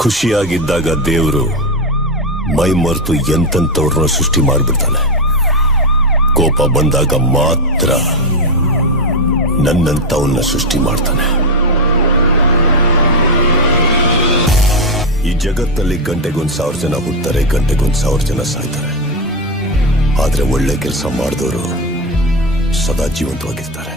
ಖುಷಿಯಾಗಿದ್ದಾಗ ದೇವರು ಮೈ ಮರೆತು ಎಂತೆಂಥವ್ರನ್ನ ಸೃಷ್ಟಿ ಮಾಡಿಬಿಡ್ತಾನೆ. ಕೋಪ ಬಂದಾಗ ಮಾತ್ರ ನನ್ನಂತವನ್ನ ಸೃಷ್ಟಿ ಮಾಡ್ತಾನೆ. ಈ ಜಗತ್ತಲ್ಲಿ ಗಂಟೆಗೊಂದು 1000 ಜನ ಹುಡ್ತಾರೆ, ಗಂಟೆಗೊಂದು 1000 ಜನ ಸಾಯ್ತಾರೆ. ಆದ್ರೆ ಒಳ್ಳೆ ಕೆಲಸ ಮಾಡಿದವರು ಸದಾ ಜೀವಂತವಾಗಿರ್ತಾರೆ.